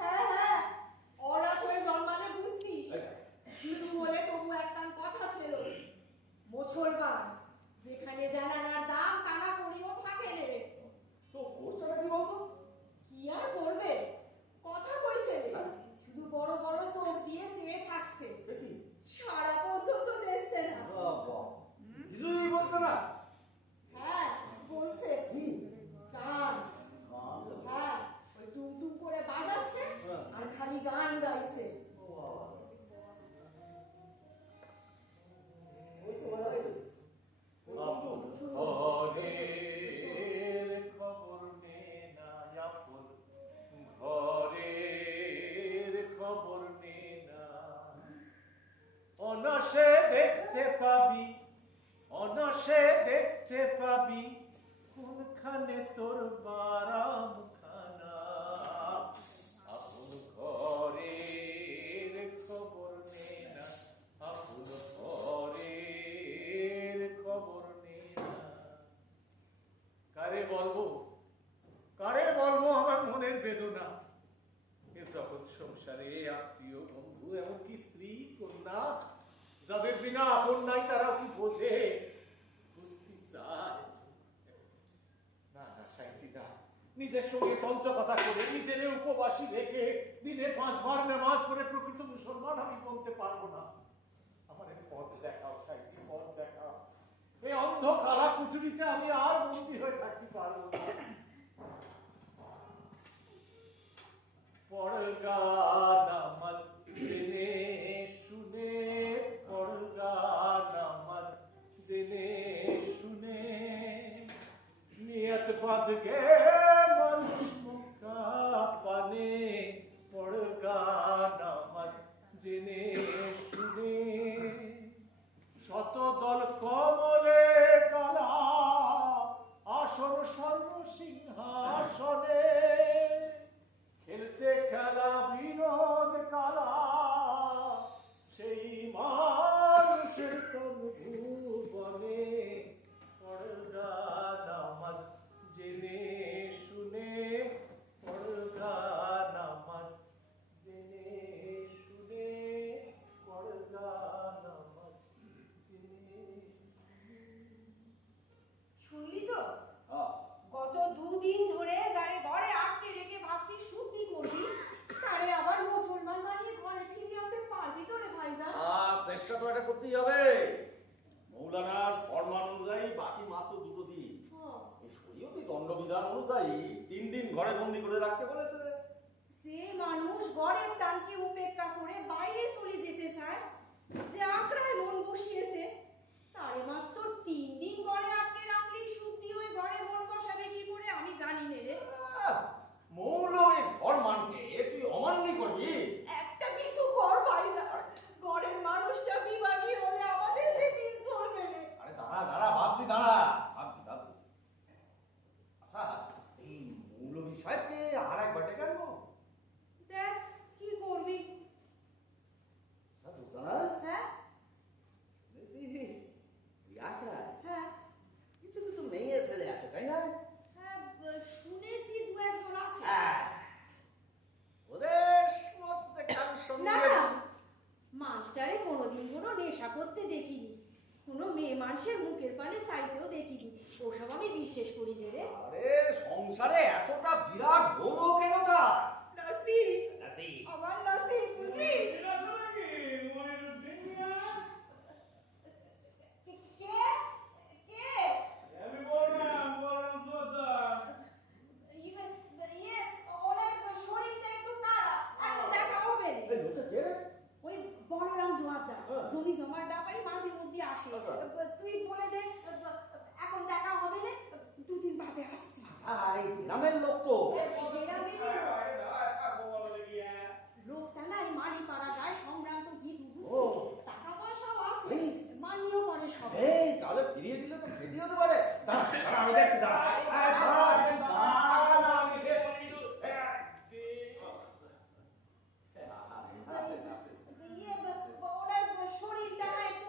হ্যাঁ হ্যাঁ, অনাথ হয়ে জন্মালে বুঝতিস। শুধু বলে তবু একটা কথা ছিল, মোছলবান যেখানে জানানার দাম টানা করিও থাকে রে। তো করছটা কি বলতো? কি আর করবে, কথা কইছে রে, শুধু বড় বড় চোখ দিয়ে চেয়ে থাকছে, সারা পর্যন্ত দেখছে না। কিছুই বলছে না? হ্যাঁ বলছে, গান। হ্যাঁ, ওই টুমটুম করে বাজাচ্ছে আর খালি গান গাইছে। ঘরের খবর নে না, আপন ঘরের খবর নে না, অনসে দেখতে পাবি, অনসে দেখতে পাবি কোনখানে তোর বারাম খানা। আপন ঘরের খবর নে না, আপন ঘরের খবর নে না। কারে বলবো, কারে বলবো আমার মনের বেদনা। এ জগৎ সংসারে আত্মীয় বন্ধু এমনকি স্ত্রী কন্যা যাদের বিনা আপন নাই তারাও কি বোঝে, বুঝতে চায় না। না সাইসি না, নিজের সঙ্গে পঞ্চকথা করে নিজের উপবাসী রেখে দিনে 5 বার নামাজ পড়ে প্রকৃত মুসলমান আমি বলতে পারবো না। আমার পথ দেখাও সাইসি, পথ দেখাও। এই অন্ধ কালা কুচুরিতে আমি আর বন্দী হয়ে থাকতে পারবো না। পড়গা নামাজ জেনে শুনে, পড়গা নামাজ জেনে শুনে, নিয়ত বাঁধ গে মানুষ মুখা পানে। পড়গা নামাজ জেনে শুনে, শত দল কমলে কালা আসন সর্বসিংহাসনে, খেলছে খেলা বিনোদ কালা সেই মানুষের তনুভুবনে। পড়গা নামাজ জেনে শুনে, পড়গা নামাজ জেনে শুনে, পড়গা নামাজ জেনে। শুনলি তো, গত 2 দিন ধরে যারে ঘরে আটকে রেখে ভাবছি শুদ্ধি করবি, তারে আবার মুসলমান বানিয়ে ঘরে ফিরিয়ে আনতে পারবি তো রে ভাইজান? চেষ্টা তো এটা করতেই হবে। মৌলানার ফরমান অনুযায়ী বাকি মাত্র 2 দিন। এই শরীয়তি দণ্ডবিধান অনুযায়ী 3 দিন ঘরে বন্দি করে রাখতে বলেছে। যে মানুষ ঘরের টানকে উপেক্ষা করে বাইরে চলে যেতে চায়, যে আঁকড়ায় মন বসিয়েছে, তারে মাত্র 3 দিন ঘরে আটকে রাখলেই শুদ্ধি হয়ে ঘরে মন বসাবে কি করে আমি জানি না রে। মৌলবী ফরমানকে তুই অমান্য করবি? একটা কিছু কর ভাইজান, ঘরের মানুষটা বিভাগী হলে আমাদের সেদিন চলবে রে। আরে দাঁড়া দাঁড়া, ভাবছি দাঁড়া, ভাবছি ভাবছি। আচ্ছা, এই মৌলবী সাহেবকে আর একবার ডেকে আনবো? দেখ কি করবি। হ্যাঁ হ্যাঁ কিছু কিছু মেয়ে ছেলে আছে তাই না? হ্যাঁ, শুনেছি 2-1 জন আছে। ওদের মধ্যে কারোর সঙ্গে না না, মাস্টারে কোনোদিন কোনো নেশা করতে দেখিনি, কোনো মেয়ে মানুষের মুখের পানে চাইতেও দেখিনি, ওসব আমি বিশ্বাস করি না রে। আরে সংসারে এতটা বিরাট বড় কেন তার? নাসি, নাসি আমার নাসি বুঝি। কে কে আমি বললাম জোরদার। ওনার শরীরটা একটু তাড়া, এখন দেখা হবে না। এই লোকটা কে রে? ওই বলরাম জোয়ারদার, জমি জমার ব্যাপারে মাঝে মধ্যে আসে। তুই বলে দে এখন দেখা হবে না, 2 দিন বাদে আসবি। এই গ্রামের লোক তো। লোকটা না এই মারিপাড়া যায় সম্ভ্রান্ত গীত, টাকা পয়সাও আছে, মানিও করে সব। এই তাহলে ফিরিয়ে দিলে তো ফিরিয়ে হতে পারে। দাঁড়া দাঁড়া, আমি দেখছি, দাঁড়া।